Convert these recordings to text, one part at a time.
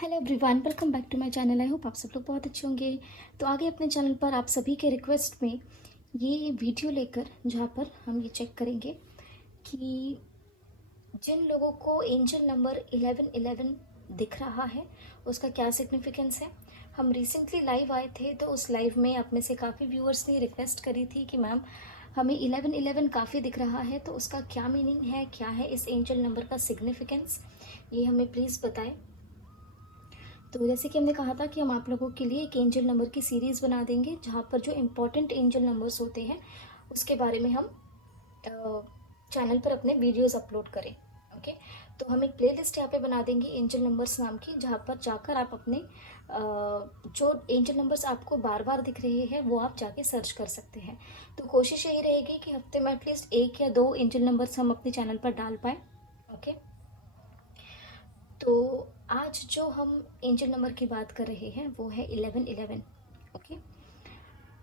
Hello everyone, welcome back to my channel. I hope आप सब लोग बहुत अच्छे होंगे। तो आगे अपने चैनल पर आप सभी के रिक्वेस्ट में ये वीडियो लेकर जहाँ पर हम ये चेक करेंगे कि जिन लोगों को एंजल नंबर 1111 दिख रहा है उसका क्या सिग्निफिकेंस है। हम रिसेंटली लाइव आए थे, तो उस लाइव में आप में से काफ़ी व्यूअर्स ने रिक्वेस्ट करी थी कि मैम हमें 1111 काफ़ी दिख रहा है, तो उसका क्या मीनिंग है, क्या है इस एंजल नंबर का सिग्निफिकेंस, ये हमें प्लीज़ बताएं। तो जैसे कि हमने कहा था कि हम आप लोगों के लिए एक एंजल नंबर की सीरीज़ बना देंगे जहाँ पर जो इम्पोर्टेंट एंजल नंबर्स होते हैं उसके बारे में हम चैनल पर अपने वीडियोस अपलोड करें। ओके, तो हम एक प्लेलिस्ट यहाँ पे बना देंगे एंजल नंबर्स नाम की, जहाँ पर जाकर आप अपने जो एंजल नंबर्स आपको बार बार दिख रहे हैं वो आप जाके सर्च कर सकते हैं। तो कोशिश यही रहेगी कि हफ्ते में एटलीस्ट 1 या 2 एंजल नंबर्स हम अपने चैनल पर डाल पाएँ। ओके, तो आज जो हम एंजल नंबर की बात कर रहे हैं वो है 1111। ओके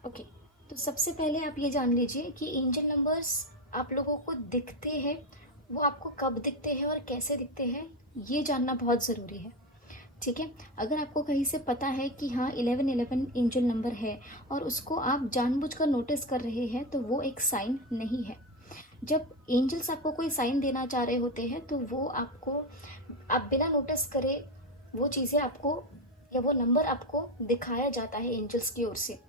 ओके, तो सबसे पहले आप ये जान लीजिए कि एंजल नंबर्स आप लोगों को दिखते हैं, वो आपको कब दिखते हैं और कैसे दिखते हैं ये जानना बहुत ज़रूरी है। ठीक है, अगर आपको कहीं से पता है कि हाँ 1111 एंजल नंबर है और उसको आप जानबूझकर नोटिस कर रहे हैं, तो वो एक साइन नहीं है। जब एंजल्स आपको कोई साइन देना चाह रहे होते हैं तो वो आपको, आप बिना नोटिस करे वो चीज़ें आपको या वो नंबर आपको दिखाया जाता है एंजल्स की ओर से।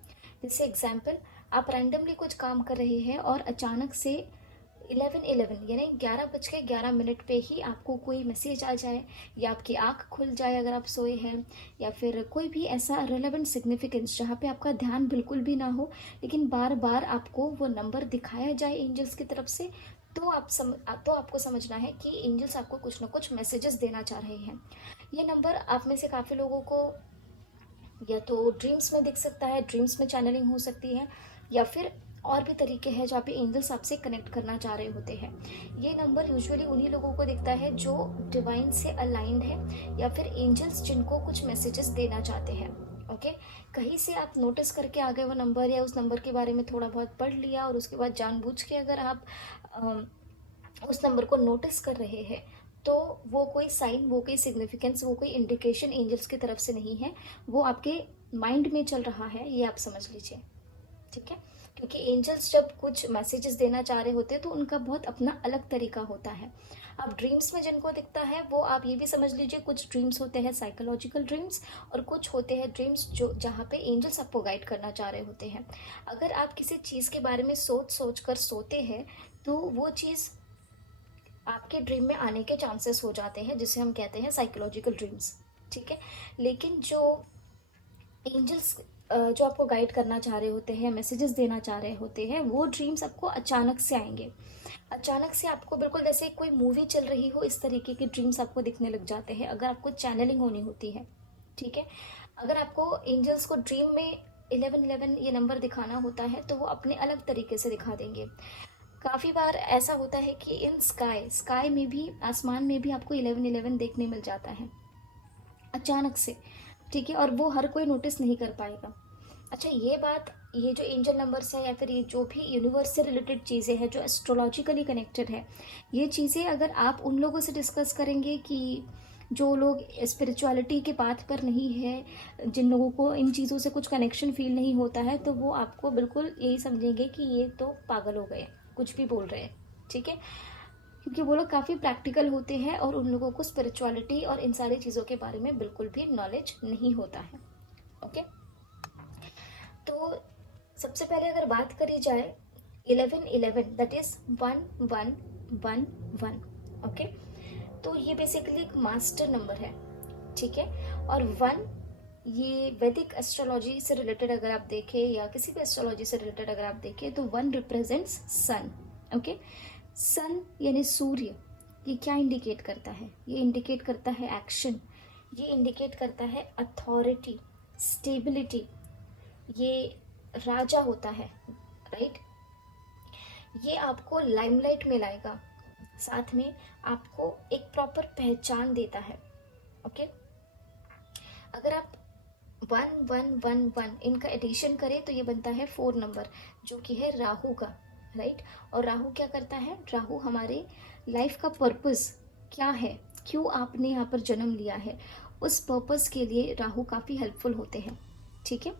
जैसे एग्जाम्पल, आप रैंडमली कुछ काम कर रहे हैं और अचानक से 11:11 यानी 11:11 पे ही आपको कोई मैसेज आ जाए या आपकी आँख खुल जाए अगर आप सोए हैं, या फिर कोई भी ऐसा रिलेवेंट सिग्निफिकेंस जहाँ पे आपका ध्यान बिल्कुल भी ना हो लेकिन बार बार आपको वो नंबर दिखाया जाए एंजल्स की तरफ से, तो तो आपको समझना है कि एंजल्स आपको कुछ ना कुछ मैसेजेस देना चाह रहे हैं। ये नंबर आप में से काफ़ी लोगों को या तो ड्रीम्स में दिख सकता है, ड्रीम्स में चैनलिंग हो सकती है, या फिर और भी तरीके हैं जहाँ पे एंजल्स आपसे कनेक्ट करना चाह रहे होते हैं। ये नंबर यूजुअली उन्हीं लोगों को दिखता है जो डिवाइन से अलाइंड है या फिर एंजल्स जिनको कुछ मैसेजेस देना चाहते हैं। ओके, कहीं से आप नोटिस करके आ गए वो नंबर या उस नंबर के बारे में थोड़ा बहुत पढ़ लिया और उसके बाद जानबूझ के अगर आप उस नंबर को नोटिस कर रहे हैं, तो वो कोई साइन, वो कोई सिग्निफिकेंस, वो कोई इंडिकेशन एंजल्स की तरफ से नहीं है, वो आपके माइंड में चल रहा है, ये आप समझ लीजिए। ठीक है, क्योंकि एंजल्स जब कुछ मैसेजेस देना चाह रहे होते हैं तो उनका बहुत अपना अलग तरीका होता है। अब ड्रीम्स में जिनको दिखता है वो आप ये भी समझ लीजिए, कुछ ड्रीम्स होते हैं साइकोलॉजिकल ड्रीम्स और कुछ होते हैं ड्रीम्स जो जहाँ पे एंजल्स आपको गाइड करना चाह रहे होते हैं। अगर आप किसी चीज़ के बारे में सोच सोच कर सोते हैं तो वो चीज़ आपके ड्रीम में आने के चांसेस हो जाते हैं, जिसे हम कहते हैं साइकोलॉजिकल ड्रीम्स। ठीक है, लेकिन जो एंजल्स जो आपको गाइड करना चाह रहे होते हैं, मैसेजेस देना चाह रहे होते हैं, वो ड्रीम्स आपको अचानक से आएंगे। अचानक से आपको बिल्कुल जैसे कोई मूवी चल रही हो इस तरीके के ड्रीम्स आपको दिखने लग जाते हैं अगर आपको चैनलिंग होनी होती है। ठीक है, अगर आपको एंजल्स को ड्रीम में 1111 ये नंबर दिखाना होता है तो वो अपने अलग तरीके से दिखा देंगे। काफ़ी बार ऐसा होता है कि इन स्काई स्काई में भी, आसमान में भी आपको 1111 देखने मिल जाता है अचानक से। ठीक है, और वो हर कोई नोटिस नहीं कर पाएगा। अच्छा, ये बात, ये जो एंजल नंबर्स है या फिर ये जो भी यूनिवर्स से रिलेटेड चीज़ें हैं जो एस्ट्रोलॉजिकली कनेक्टेड है, ये चीज़ें अगर आप उन लोगों से डिस्कस करेंगे कि जो लोग स्पिरिचुअलिटी के पाथ पर नहीं है, जिन लोगों को इन चीज़ों से कुछ कनेक्शन फील नहीं होता है, तो वो आपको बिल्कुल यही समझेंगे कि ये तो पागल हो गए, कुछ भी बोल रहे हैं। ठीक है, क्योंकि वो लोग काफ़ी प्रैक्टिकल होते हैं और उन लोगों को स्पिरिचुअलिटी और इन सारी चीज़ों के बारे में बिल्कुल भी नॉलेज नहीं होता है। ओके, तो सबसे पहले अगर बात करी जाए 1111, दैट इज 1111। ओके, तो ये बेसिकली एक मास्टर नंबर है। ठीक है, और 1, ये वैदिक एस्ट्रोलॉजी से रिलेटेड अगर आप देखें या किसी भी एस्ट्रोलॉजी से रिलेटेड अगर आप देखें तो 1 रिप्रेजेंट्स सन। ओके, सन यानी सूर्य। ये क्या इंडिकेट करता है? ये इंडिकेट करता है एक्शन, ये इंडिकेट करता है अथॉरिटी, स्टेबिलिटी, ये राजा होता है, राइट। ये आपको लाइमलाइट में लाएगा, साथ में आपको एक प्रॉपर पहचान देता है। ओके, अगर आप 1111 इनका एडिशन करें तो ये बनता है 4 नंबर, जो कि है राहु का, राइट। और राहु क्या करता है? राहु हमारे लाइफ का पर्पस क्या है, क्यों आपने यहाँ पर जन्म लिया है, उस पर्पस के लिए राहु काफ़ी हेल्पफुल होते हैं। ठीक है,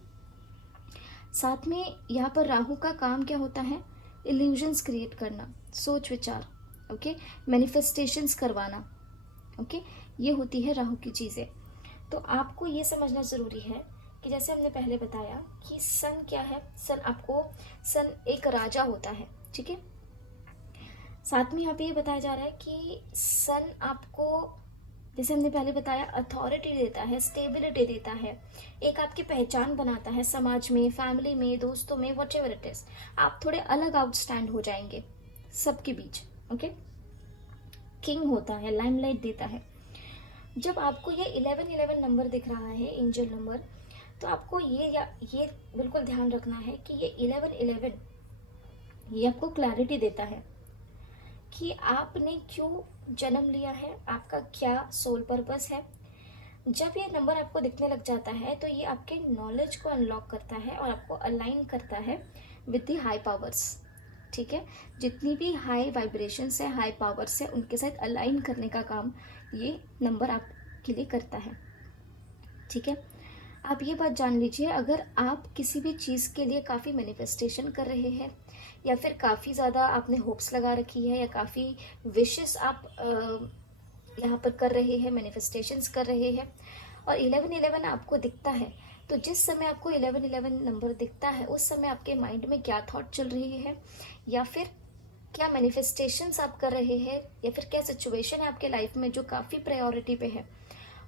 साथ में यहाँ पर राहु का काम क्या होता है, इल्यूजन्स क्रिएट करना, सोच विचार, ओके, मैनिफेस्टेशंस करवाना, ओके, ये होती है राहु की चीज़ें। तो आपको ये समझना ज़रूरी है कि जैसे हमने पहले बताया कि सन क्या है, सन एक राजा होता है। ठीक है, साथ में यहाँ पे ये बताया जा रहा है कि सन आपको, जैसे हमने पहले बताया, अथॉरिटी देता है, स्टेबिलिटी देता है, एक आपकी पहचान बनाता है समाज में, फैमिली में, दोस्तों में, वट एवर इट इज। आप थोड़े अलग आउटस्टैंड हो जाएंगे सबके बीच। ओके, किंग होता है, लाइमलाइट देता है। जब आपको ये 1111 नंबर दिख रहा है, एंजल नंबर, तो आपको ये बिल्कुल ध्यान रखना है कि ये 1111 ये आपको क्लैरिटी देता है कि आपने क्यों जन्म लिया है, आपका क्या सोल पर्पस है। जब ये नंबर आपको दिखने लग जाता है तो ये आपके नॉलेज को अनलॉक करता है और आपको अलाइन करता है विद द हाई पावर्स। ठीक है, जितनी भी हाई वाइब्रेशंस है, हाई पावर्स है, उनके साथ अलाइन करने का काम ये नंबर आपके लिए करता है। ठीक है, आप ये बात जान लीजिए, अगर आप किसी भी चीज़ के लिए काफ़ी मैनिफेस्टेशन कर रहे हैं या फिर काफ़ी ज़्यादा आपने होप्स लगा रखी है या काफ़ी विशेस आप यहाँ पर कर रहे हैं, मैनिफेस्टेशंस कर रहे हैं, और 1111 आपको दिखता है, तो जिस समय आपको 1111 नंबर दिखता है उस समय आपके माइंड में क्या थॉट चल रही है, या फिर क्या मैनिफेस्टेशंस आप कर रहे हैं, या फिर क्या सिचुएशन है आपके लाइफ में जो काफ़ी प्रायोरिटी पे है,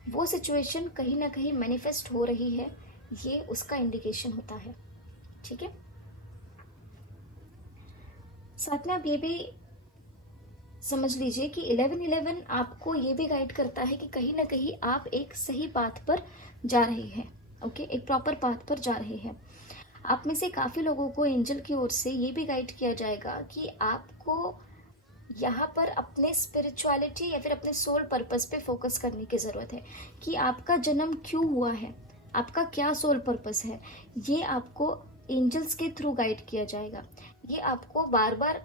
वो सिचुएशन कहीं ना कहीं मैनिफेस्ट हो रही है, ये उसका इंडिकेशन होता है। ठीक है, साथ में आप ये भी समझ लीजिए कि 1111 आपको ये भी गाइड करता है कि कहीं ना कहीं आप एक सही पाथ पर जा रहे हैं। ओके, एक प्रॉपर पाथ पर जा रहे हैं। आप में से काफ़ी लोगों को एंजल की ओर से ये भी गाइड किया जाएगा कि आपको यहाँ पर अपने स्पिरिचुअलिटी या फिर अपने सोल पर्पस पे फोकस करने की ज़रूरत है कि आपका जन्म क्यों हुआ है, आपका क्या सोल पर्पस है, ये आपको एंजल्स के थ्रू गाइड किया जाएगा। ये आपको बार बार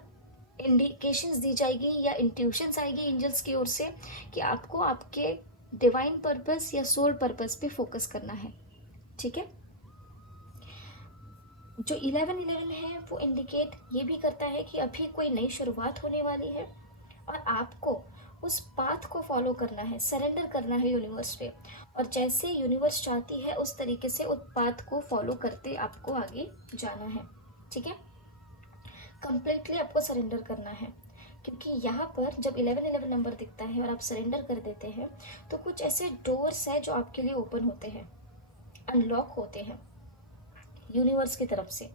इंडिकेशंस दी जाएगी या इंट्यूशंस आएगी एंजल्स की ओर से कि आपको आपके डिवाइन पर्पस या सोल पर्पस पे फोकस करना है। ठीक है, जो 1111 है वो इंडिकेट ये भी करता है कि अभी कोई नई शुरुआत होने वाली है और आपको उस पाथ को फॉलो करना है, सरेंडर करना है यूनिवर्स पे, और जैसे यूनिवर्स चाहती है उस तरीके से उस पाथ को फॉलो करते आपको आगे जाना है। ठीक है, कंप्लीटली आपको सरेंडर करना है, क्योंकि यहाँ पर जब 1111 नंबर दिखता है और आप सरेंडर कर देते हैं तो कुछ ऐसे डोर्स हैं जो आपके लिए ओपन होते हैं, अनलॉक होते हैं यूनिवर्स की तरफ से।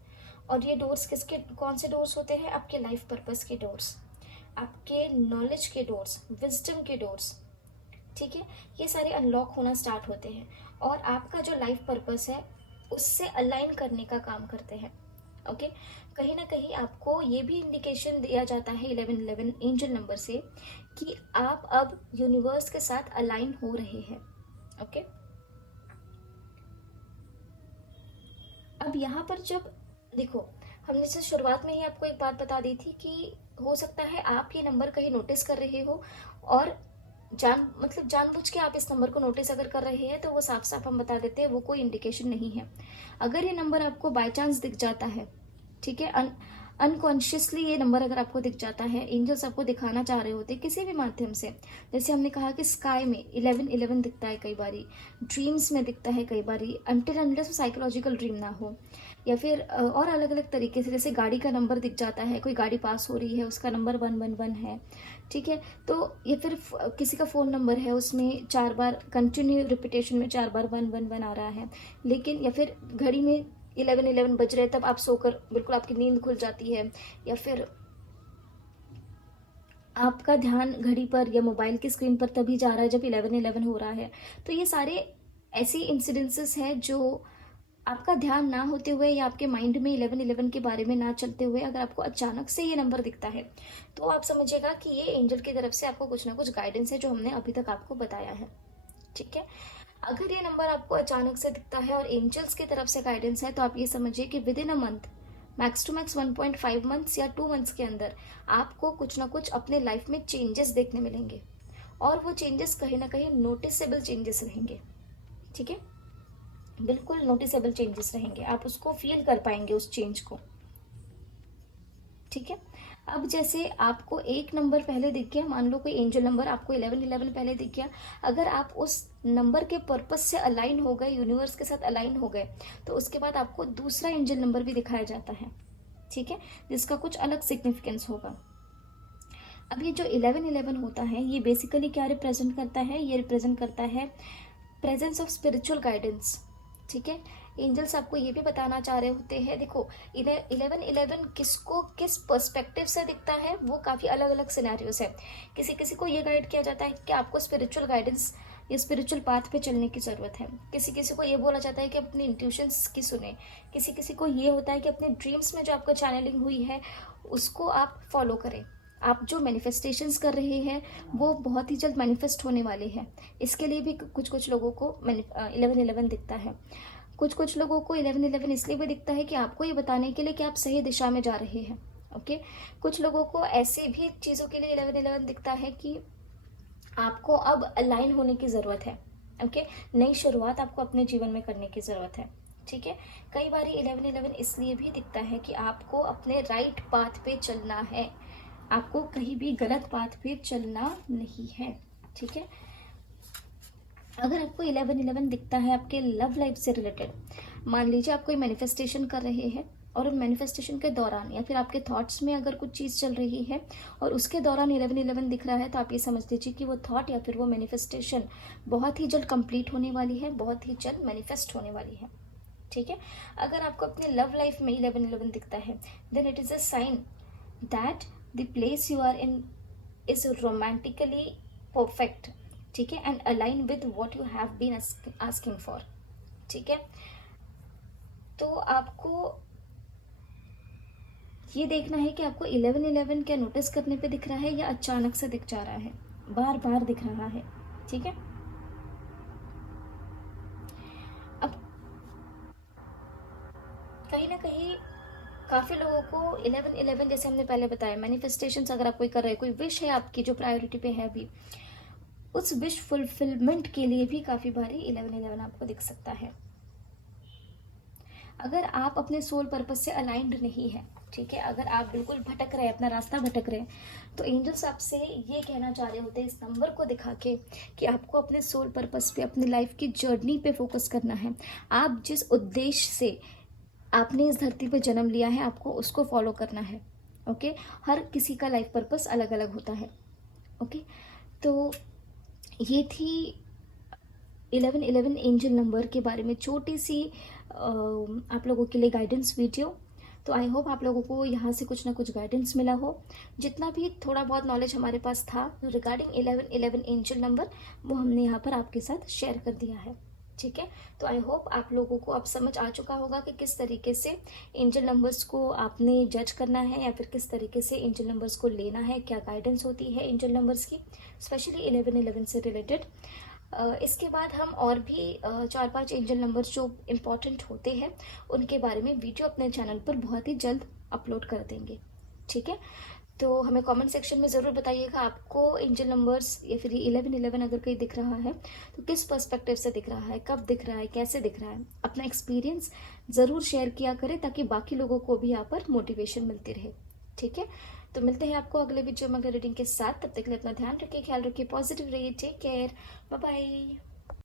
और ये डोर्स किसके, कौन से डोर्स होते हैं, आपके लाइफ पर्पस के डोर्स, आपके नॉलेज के डोर्स, विजडम के डोर्स। ठीक है, ये सारे अनलॉक होना स्टार्ट होते हैं और आपका जो लाइफ पर्पस है उससे अलाइन करने का काम करते हैं। ओके, कहीं ना कहीं आपको ये भी इंडिकेशन दिया जाता है 1111 एंजल नंबर से कि आप अब यूनिवर्स के साथ अलाइन हो रहे हैं। ओके, अब यहाँ पर जब देखो, हमने से शुरुआत में ही आपको एक बात बता दी थी कि हो सकता है आप ये नंबर कहीं नोटिस कर रहे हो और जानबूझ के आप इस नंबर को नोटिस अगर कर रहे हैं तो वो साफ साफ हम बता देते हैं वो कोई इंडिकेशन नहीं है। अगर ये नंबर आपको बाय चांस दिख जाता है, ठीक है, अनकॉन्शियसली ये नंबर अगर आपको दिख जाता है, एंजल्स आपको दिखाना चाह रहे होते किसी भी माध्यम से, जैसे हमने कहा कि स्काई में 1111 दिखता है कई बारी, ड्रीम्स में दिखता है कई बारी, अनटिल अनलेस साइकोलॉजिकल ड्रीम ना हो, या फिर और अलग अलग तरीके से, जैसे गाड़ी का नंबर दिख जाता है, कोई गाड़ी पास हो रही है उसका नंबर 111 है। ठीक है, तो या फिर किसी का फ़ोन नंबर है उसमें 4 बार कंटिन्यू रिपीटेशन में 4 बार 111 आ रहा है, लेकिन या फिर घड़ी में 1111 बज रहे तब आप सोकर बिल्कुल आपकी नींद खुल जाती है, या फिर आपका ध्यान घड़ी पर या मोबाइल की स्क्रीन पर तभी जा रहा है जब 1111 हो रहा है। तो ये सारे ऐसे इंसिडेंसेस हैं जो आपका ध्यान ना होते हुए या आपके माइंड में 1111 के बारे में ना चलते हुए अगर आपको अचानक से ये नंबर दिखता है तो आप समझिएगा कि ये एंजल की तरफ से आपको कुछ ना कुछ गाइडेंस है जो हमने अभी तक आपको बताया है। ठीक है, अगर ये नंबर आपको अचानक से दिखता है और एंजल्स की तरफ से गाइडेंस है तो आप ये समझिए कि within a month, max to max 1.5 months या 2 मंथ्स के अंदर आपको कुछ ना कुछ अपने लाइफ में चेंजेस देखने मिलेंगे, और वो चेंजेस कहीं ना कहीं नोटिसेबल चेंजेस रहेंगे। ठीक है, बिल्कुल नोटिसेबल चेंजेस रहेंगे, आप उसको फील कर पाएंगे उस चेंज को। ठीक है, अब जैसे आपको एक नंबर पहले दिख गया, मान लो कोई एंजल नंबर आपको 1111 पहले दिख गया, अगर आप उस नंबर के पर्पस से अलाइन हो गए, यूनिवर्स के साथ अलाइन हो गए, तो उसके बाद आपको दूसरा एंजल नंबर भी दिखाया जाता है। ठीक है, जिसका कुछ अलग सिग्निफिकेंस होगा। अब ये जो 1111 होता है, ये बेसिकली क्या रिप्रेजेंट करता है, ये रिप्रेजेंट करता है प्रेजेंस ऑफ स्पिरिचुअल गाइडेंस। ठीक है, एंजल्स आपको ये भी बताना चाह रहे होते हैं, देखो 1111 किसको किस पर्सपेक्टिव से दिखता है, वो काफ़ी अलग अलग सिनेरियोस है। किसी किसी को ये गाइड किया जाता है कि आपको स्पिरिचुअल गाइडेंस या स्पिरिचुअल पाथ पे चलने की ज़रूरत है। किसी किसी को ये बोला जाता है कि अपनी इंट्यूशंस की सुने। किसी किसी को ये होता है कि अपने ड्रीम्स में जो आपका चैनलिंग हुई है उसको आप फॉलो करें। आप जो मैनिफेस्टेशंस कर रहे हैं वो बहुत ही जल्द मैनिफेस्ट होने वाले हैं। इसके लिए भी कुछ कुछ लोगों को 1111 दिखता है। कुछ कुछ लोगों को 1111 इसलिए भी दिखता है कि आपको ये बताने के लिए कि आप सही दिशा में जा रहे हैं। ओके, कुछ लोगों को ऐसे भी चीज़ों के लिए 1111 दिखता है कि आपको अब अलाइन होने की ज़रूरत है। ओके, नई शुरुआत आपको अपने जीवन में करने की ज़रूरत है। ठीक है, कई बार 1111 इसलिए भी दिखता है कि आपको अपने राइट पाथ पे चलना है, आपको कहीं भी गलत पाथ पे चलना नहीं है। ठीक है, अगर आपको 1111 दिखता है आपके लव लाइफ से रिलेटेड, मान लीजिए आप कोई मैनिफेस्टेशन कर रहे हैं और उन मैनिफेस्टेशन के दौरान या फिर आपके थॉट्स में अगर कुछ चीज़ चल रही है और उसके दौरान 1111 दिख रहा है, तो आप ये समझ लीजिए कि वो थॉट या फिर वो मैनिफेस्टेशन बहुत ही जल्द कंप्लीट होने वाली है, बहुत ही जल्द मैनिफेस्ट होने वाली है। ठीक है, अगर आपको अपने लव लाइफ में 1111 दिखता है, then it is a sign that the place you are in is romantically perfect. ठीक है, and align with what you have been asking for. ठीक है, तो आपको ये देखना है कि आपको 1111 क्या नोटिस करने पे दिख रहा है या अचानक से दिख जा रहा है, बार बार दिख रहा है। ठीक है, अब कहीं ना कहीं काफ़ी लोगों को 1111, जैसे हमने पहले बताया, मैनिफेस्टेशंस अगर आप कोई कर रहे हैं, कोई विश है आपकी जो प्रायोरिटी पे है अभी, उस विश फुलफिलमेंट के लिए भी काफ़ी बारी 1111 आपको दिख सकता है। अगर आप अपने सोल पर्पस से अलाइंड नहीं है, ठीक है, अगर आप बिल्कुल भटक रहे हैं, अपना रास्ता भटक रहे हैं, तो एंजल्स आपसे ये कहना चाह रहे होते हैं इस नंबर को दिखा के कि आपको अपने सोल पर्पस पे, अपनी लाइफ की जर्नी पे फोकस करना है। आप जिस उद्देश्य से आपने इस धरती पे जन्म लिया है, आपको उसको फॉलो करना है। ओके, हर किसी का लाइफ पर्पस अलग अलग होता है। ओके, तो ये थी 1111 एंजल नंबर के बारे में छोटी सी आप लोगों के लिए गाइडेंस वीडियो। तो आई होप आप लोगों को यहाँ से कुछ ना कुछ गाइडेंस मिला हो। जितना भी थोड़ा बहुत नॉलेज हमारे पास था रिगार्डिंग 1111 एंजल नंबर, वो हमने यहाँ पर आपके साथ शेयर कर दिया है। ठीक है, तो आई होप आप लोगों को अब समझ आ चुका होगा कि किस तरीके से एंजल नंबर्स को आपने जज करना है या फिर किस तरीके से एंजल नंबर्स को लेना है, क्या गाइडेंस होती है एंजल नंबर्स की, स्पेशली 1111 से रिलेटेड। इसके बाद हम और भी 4-5 एंजल नंबर्स जो इम्पॉर्टेंट होते हैं उनके बारे में वीडियो अपने चैनल पर बहुत ही जल्द अपलोड कर देंगे। ठीक है, तो हमें कमेंट सेक्शन में ज़रूर बताइएगा आपको एंजल नंबर्स या फिर 1111 अगर कहीं दिख रहा है तो किस पर्सपेक्टिव से दिख रहा है, कब दिख रहा है, कैसे दिख रहा है। अपना एक्सपीरियंस ज़रूर शेयर किया करें ताकि बाकी लोगों को भी यहाँ पर मोटिवेशन मिलती रहे। ठीक है, तो मिलते हैं आपको अगले वीडियो में अगले रीडिंग के साथ। तब तक के लिए अपना ध्यान रखिए, ख्याल रखिए, पॉजिटिव रहिए, टेक केयर, बाय बाय।